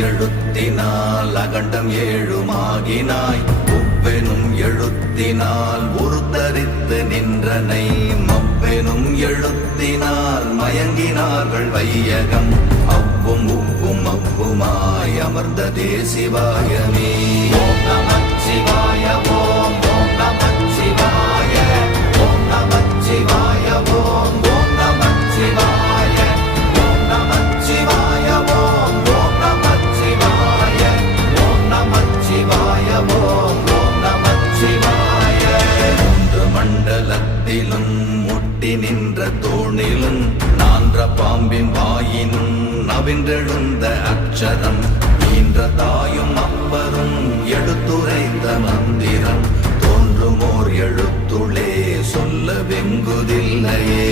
எழுத்தினால் அகண்டம் ஏழுமாகினாய். உவ்வெனும் எழுத்தினால் உருத்தரித்து நின்றனை. மவ்வெனும் எழுத்தினால் மயங்கினார்கள் வையகம். அவ்வும் உவ்வும் அவ்வுமாய் அமர்ந்ததே சிவாயமே. ஓம் நமச்சிவாய ஓம் ஓம் நமச்சிவாய ஓம் நமச்சிவாய ஓம் ஓம் நமச்சிவாய ஓம் நமச்சிவாய ஓம் ஓம் நமச்சிவாய ஓம் நமச்சிவாய ஓம் ஓம் நமச்சிவாய. மூன்று மண்டலத்திலும் முட்டி நின்ற தூணிலும் நான்ற பாம்பின் வாயினும் நவின்றெழுந்த அக்ஷரம். ஈன்ற தாயும் அப்பரும் எடுத்துரைத்த மந்திரம். தோன்றுமோர் எழுத்துளே சொல்ல வெங்குதில்லையே.